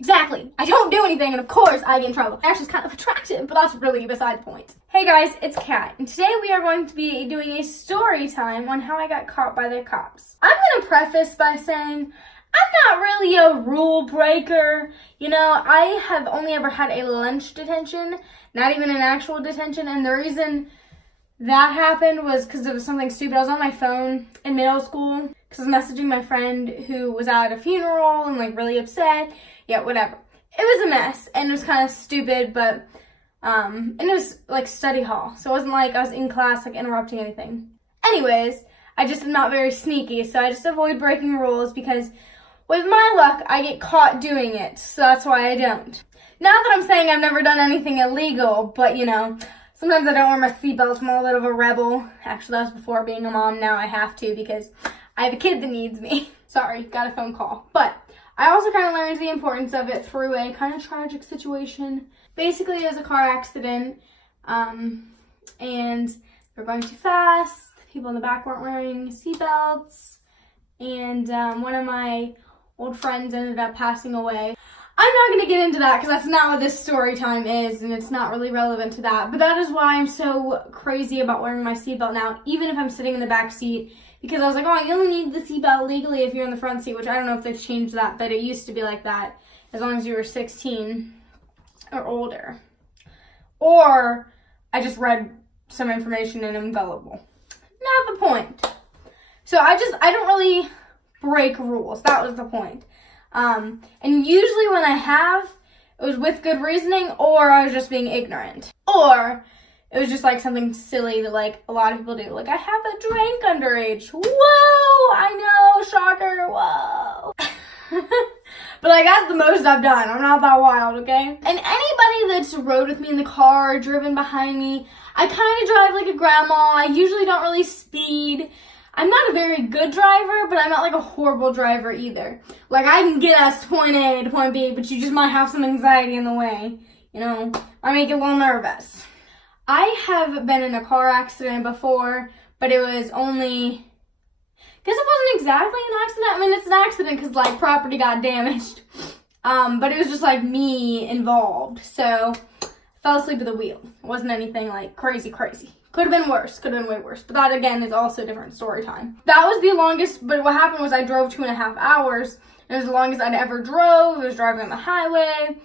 Exactly. I don't do anything, and of course I get in trouble. Actually, it's kind of attractive, but that's really beside the point. Hey guys, it's Kat, and today we are going to be doing a story time on how I got caught by the cops. I'm going to preface by saying I'm not really a rule breaker. You know, I have only ever had a lunch detention, not even an actual detention, and the reason that happened was because it was something stupid. I was on my phone in middle school because I was messaging my friend who was at a funeral and like really upset. Yeah, whatever. It was a mess and it was kind of stupid, but and it was like study hall, so it wasn't like I was in class like interrupting anything. Anyways, I just am not very sneaky, so I just avoid breaking rules because with my luck, I get caught doing it, so that's why I don't. Not that I'm saying I've never done anything illegal, but you know, sometimes I don't wear my seatbelt. I'm a little bit of a rebel. Actually, that was before being a mom. Now I have to because I have a kid that needs me. Sorry, got a phone call. But I also kind of learned the importance of it through a kind of tragic situation. Basically, it was a car accident, and they were going too fast. The people in the back weren't wearing seatbelts, and one of my old friends ended up passing away. I'm not going to get into that because that's not what this story time is, and it's not really relevant to that. But that is why I'm so crazy about wearing my seatbelt now, even if I'm sitting in the back seat. Because I was like, oh, you only need the seatbelt legally if you're in the front seat, which I don't know if they've changed that, but it used to be like that as long as you were 16 or older. Or I just read some information and I'm gullible. Not the point. So I don't really break rules. That was the point. And usually when I have, it was with good reasoning or I was just being ignorant. Or it was just like something silly that like a lot of people do. Like I haven't drank underage. Whoa, I know, shocker, whoa. But like that's the most I've done. I'm not that wild, okay? And anybody that's rode with me in the car, driven behind me, I kind of drive like a grandma. I usually don't really speed. I'm not a very good driver, but I'm not like a horrible driver either. Like I can get us to point A to point B, but you just might have some anxiety in the way. You know, I make you a little nervous. I have been in a car accident before, but it was only, because it wasn't exactly an accident. I mean, it's an accident because like property got damaged. But it was just like me involved. So I fell asleep at the wheel. It wasn't anything like crazy. Could have been worse. Could have been way worse. But that, again, is also a different story time. That was the longest, but what happened was I drove 2.5 hours. It was the longest I'd ever drove. I was driving on the highway.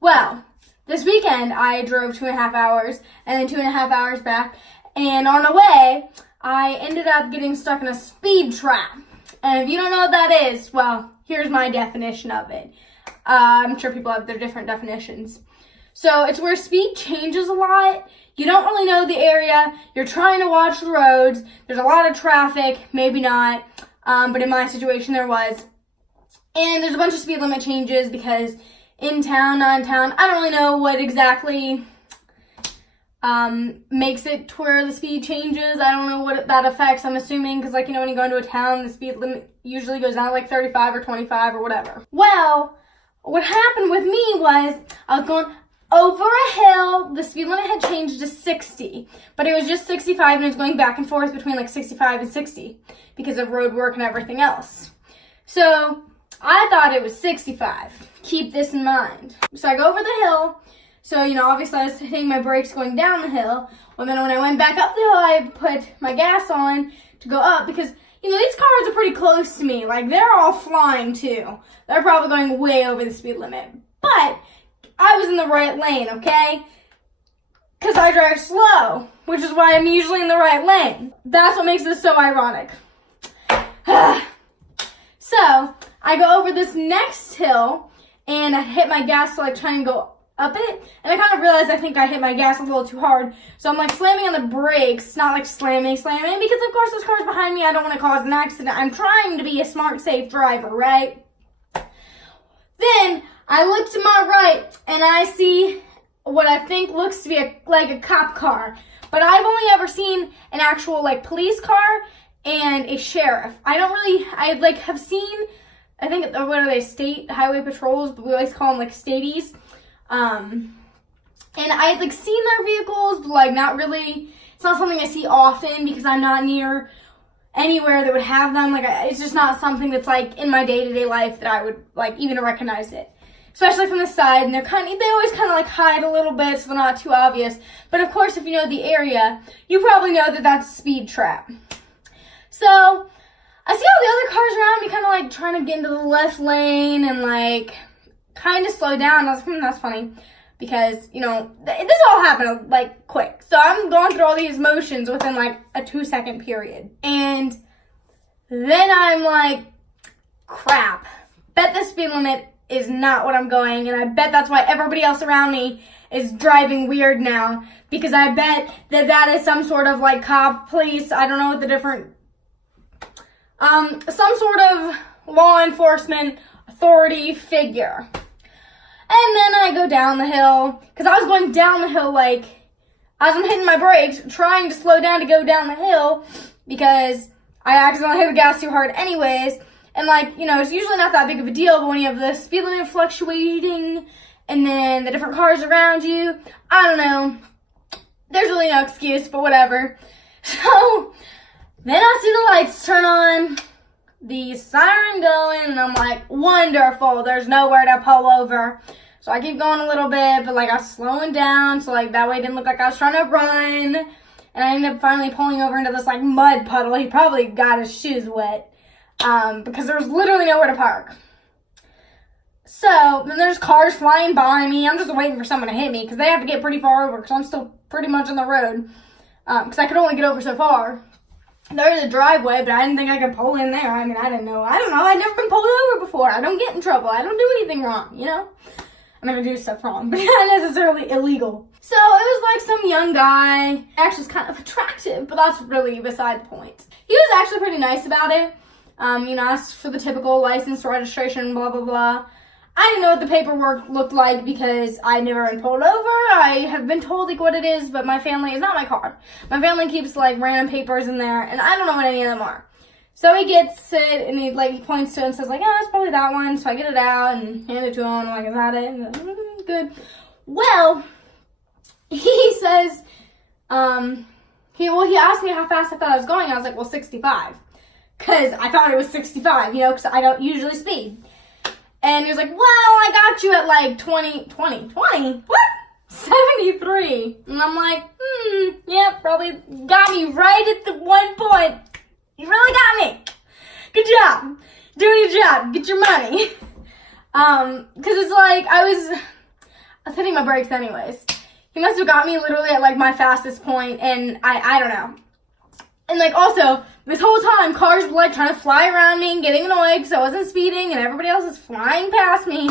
Well, this weekend, I drove 2.5 hours and then 2.5 hours back. And on the way, I ended up getting stuck in a speed trap. And if you don't know what that is, well, here's my definition of it. I'm sure people have their different definitions. So it's where speed changes a lot. You don't really know the area. You're trying to watch the roads. There's a lot of traffic. Maybe not. But in my situation, there was. And there's a bunch of speed limit changes because in town, not in town, I don't really know what exactly makes it to where the speed changes. I don't know what that affects. I'm assuming because, like, you know, when you go into a town, the speed limit usually goes down to like 35 or 25 or whatever. Well, what happened with me was I was going over a hill. The speed limit had changed to 60, but it was just 65 and it was going back and forth between like 65 and 60 because of road work and everything else. So I thought it was 65. Keep this in mind. So I go over the hill. So, you know, obviously I was hitting my brakes going down the hill. Well, then when I went back up the hill, I put my gas on to go up because, you know, these cars are pretty close to me. Like, they're all flying too. They're probably going way over the speed limit. But I was in the right lane, okay? Because I drive slow, which is why I'm usually in the right lane. That's what makes this so ironic. So I go over this next hill, and I hit my gas to like try and go up it, and I kind of realized I think I hit my gas a little too hard, so I'm like slamming on the brakes, not like slamming, because of course there's cars behind me. I don't want to cause an accident. I'm trying to be a smart, safe driver, right? Then I look to my right, and I see what I think looks to be like a cop car, but I've only ever seen an actual like police car and a sheriff. I like have seen, I think, what are they, state highway patrols, but we always call them like stadies. And I'd like seen their vehicles, but like not really, it's not something I see often because I'm not near anywhere that would have them. Like it's just not something that's like in my day-to-day life that I would like even recognize it. especially from the side, and they always kind of like hide a little bit so they're not too obvious. But of course, if you know the area, you probably know that that's a speed trap. So I see all the other cars around me kind of like trying to get into the left lane and like kind of slow down. I was like, that's funny. Because, you know, this all happened, like, quick. So I'm going through all these motions within, like, a 2-second period. And then I'm like, crap. Bet the speed limit is not what I'm going. And I bet that's why everybody else around me is driving weird now. Because I bet that is some sort of, like, cop, police, I don't know what the different... some sort of law enforcement authority figure. And then I go down the hill, because I was going down the hill, like, as I'm hitting my brakes, trying to slow down to go down the hill, because I accidentally hit the gas too hard anyways, and, like, you know, it's usually not that big of a deal, but when you have the speed limit fluctuating, and then the different cars around you, I don't know, there's really no excuse, but whatever. So, then I see the lights turn on, the siren going, and I'm like, wonderful, there's nowhere to pull over. So I keep going a little bit, but like I was slowing down, so like that way it didn't look like I was trying to run. And I ended up finally pulling over into this like mud puddle. He probably got his shoes wet, because there was literally nowhere to park. So then there's cars flying by me. I'm just waiting for someone to hit me, because they have to get pretty far over, because I'm still pretty much on the road, because I could only get over so far. There's a driveway, but I didn't think I could pull in there. I mean, I don't know. I've never been pulled over before. I don't get in trouble. I don't do anything wrong, you know? I mean, I do stuff wrong, but not necessarily illegal. So it was like some young guy. Actually, was kind of attractive, but that's really beside the point. He was actually pretty nice about it. You know, asked for the typical license, registration, blah, blah, blah. I didn't know what the paperwork looked like because I'd never been pulled over. I have been told like what it is, but my family is not my car. My family keeps like random papers in there, and I don't know what any of them are. So he gets it, and he points to it and says like, oh, it's probably that one. So I get it out and hand it to him. I'm like, is that it? And, good. Well, he says, he asked me how fast I thought I was going. I was like, well, 65. Because I thought it was 65, you know, because I don't usually speed. And he was like, well, I got you at like 20, what? 73. And I'm like, yeah, probably got me right at the one point. You really got me. Good job. Doing your job. Get your money. Because it's like, I was hitting my brakes anyways. He must have got me literally at like my fastest point, and I don't know. And like also, this whole time, cars were like trying to fly around me and getting annoyed because I wasn't speeding and everybody else is flying past me.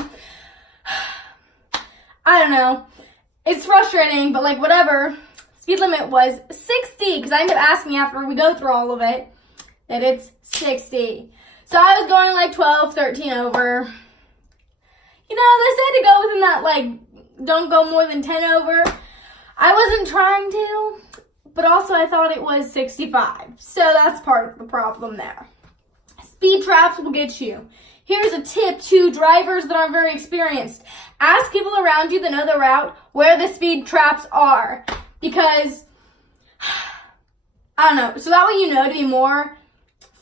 I don't know. It's frustrating, but like whatever. Speed limit was 60 because I ended up asking after we go through all of it that it's 60. So I was going like 12, 13 over. You know, they said to go within that like, don't go more than 10 over. I wasn't trying to. But also I thought it was 65. So that's part of the problem there. Speed traps will get you. Here's a tip to drivers that aren't very experienced. Ask people around you that know the route where the speed traps are. Because, I don't know. So that way you know to be more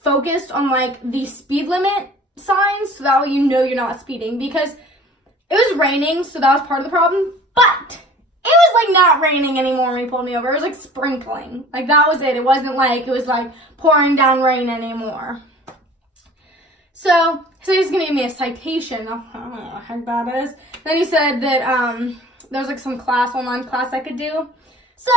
focused on like the speed limit signs. So that way you know you're not speeding. Because it was raining, so that was part of the problem. But it was like not raining anymore when he pulled me over. It was like sprinkling. Like that was it. It wasn't like it was like pouring down rain anymore. So he's gonna give me a citation. I don't know what the heck that is. Then he said that there was like some online class I could do. So,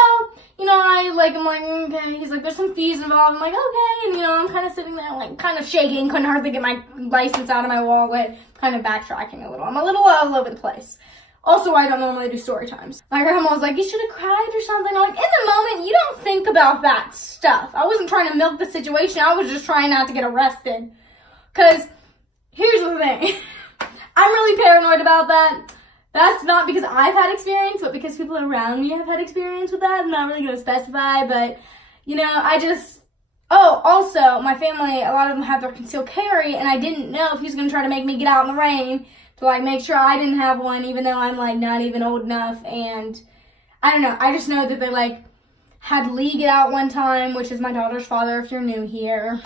you know, I'm like, okay. He's like, there's some fees involved. I'm like, okay. And, you know, I'm kind of sitting there, like, kind of shaking. Couldn't hardly get my license out of my wallet. Kind of backtracking a little. I'm a little all over the place. Also, I don't normally do story times. My grandma was like, you should have cried or something. I'm like, in the moment, you don't think about that stuff. I wasn't trying to milk the situation. I was just trying not to get arrested. Because, here's the thing. I'm really paranoid about that. That's not because I've had experience, but because people around me have had experience with that. I'm not really going to specify, but, you know, Oh, also, my family, a lot of them have their concealed carry, and I didn't know if he was going to try to make me get out in the rain to, like, make sure I didn't have one, even though I'm, like, not even old enough, and I don't know. I just know that they, like, had Lee get out one time, which is my daughter's father, if you're new here,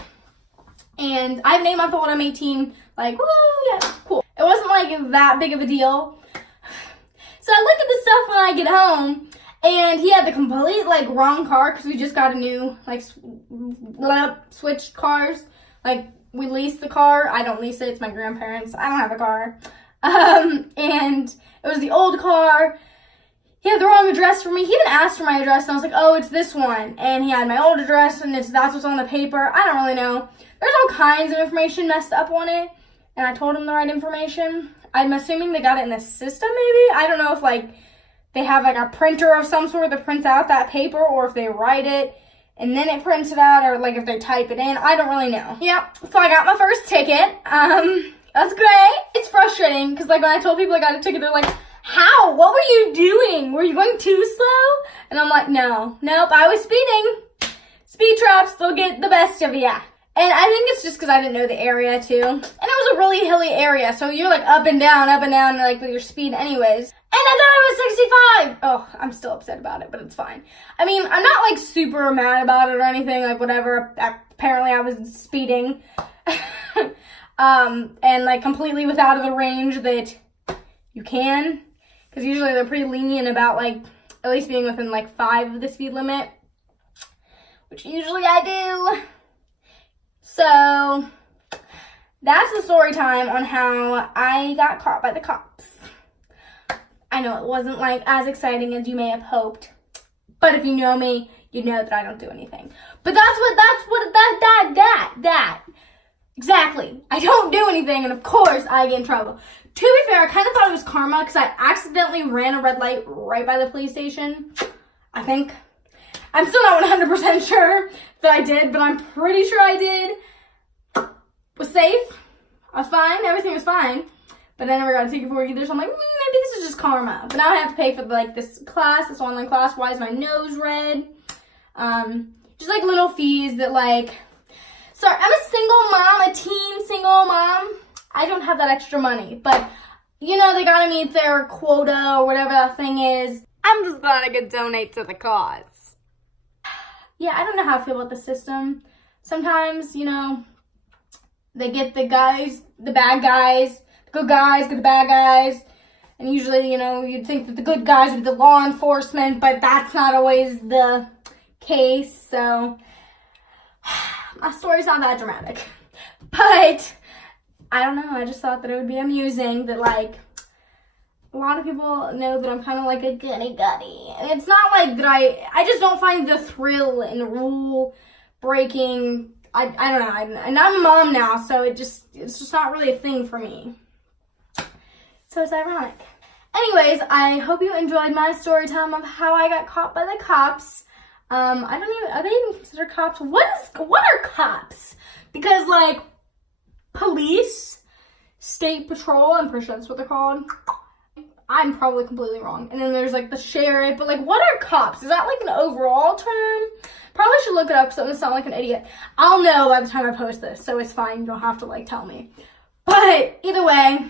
and I've named my phone when I'm 18, like, woo, yeah, cool. It wasn't like that big of a deal. So I look at the stuff when I get home, and he had the complete like wrong car because we just got a new like switched cars. Like we leased the car. I don't lease it. It's my grandparents. I don't have a car. And it was the old car. He had the wrong address for me. He even asked for my address, and I was like, oh, it's this one. And he had my old address, and that's what's on the paper. I don't really know. There's all kinds of information messed up on it, and I told him the right information. I'm assuming they got it in the system, maybe? I don't know if, like, they have, like, a printer of some sort that prints out that paper, or if they write it, and then it prints it out, or, like, if they type it in. I don't really know. Yep, so I got my first ticket. That's great. It's frustrating, because, like, when I told people I got a ticket, they're like, how? What were you doing? Were you going too slow? And I'm like, nope, I was speeding. Speed traps, they'll get the best of ya. And I think it's just because I didn't know the area, too. And it was a really hilly area, so you're, like, up and down, like, with your speed anyways. And I thought I was 65! Oh, I'm still upset about it, but it's fine. I mean, I'm not, like, super mad about it or anything, like, whatever. Apparently, I was speeding. And, like, completely without of the range that you can. Because usually they're pretty lenient about, like, at least being within, like, 5 of the speed limit. Which usually I do. So, that's the story time on how I got caught by the cops. I know it wasn't, like, as exciting as you may have hoped. But if you know me, you know that I don't do anything. But exactly. I don't do anything, and of course, I get in trouble. To be fair, I kind of thought it was karma because I accidentally ran a red light right by the police station. I think. I'm still not 100% sure that I did, but I'm pretty sure I did. Was safe. I was fine. Everything was fine. But I never got a ticket for it either, so I'm like, maybe this is just karma. But now I have to pay for, like, this online class. Why is my nose red? Just, like, little fees that, like... Sorry, I'm a single mom, a teen single mom. I don't have that extra money, but, you know, they gotta meet their quota or whatever that thing is. I'm just glad I could donate to the cause. Yeah, I don't know how I feel about the system. Sometimes, you know, they get the guys, the bad guys, the good guys get the bad guys, and usually, you know, you'd think that the good guys would be the law enforcement, but that's not always the case, so my story's not that dramatic. But I don't know, I just thought that it would be amusing that, like, a lot of people know that I'm kind of like a goody-goody. And it's not like that I just don't find the thrill in rule breaking. I don't know, and I'm a mom now, so it's just not really a thing for me. So it's ironic. Anyways, I hope you enjoyed my story time of how I got caught by the cops. Are they even considered cops? What are cops? Because, like, police, state patrol, I'm pretty sure that's what they're called. I'm probably completely wrong. And then there's, like, the sheriff. But, like, what are cops? Is that, like, an overall term? Probably should look it up so I'm gonna sound like an idiot. I'll know by the time I post this, so it's fine. You don't have to, like, tell me. But, either way,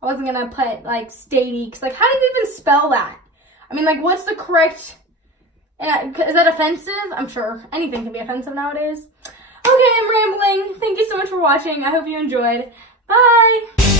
I wasn't gonna put, like, statey. Because, like, how do you even spell that? I mean, like, what's the correct... Is that offensive? I'm sure anything can be offensive nowadays. Okay, I'm rambling. Thank you so much for watching. I hope you enjoyed. Bye!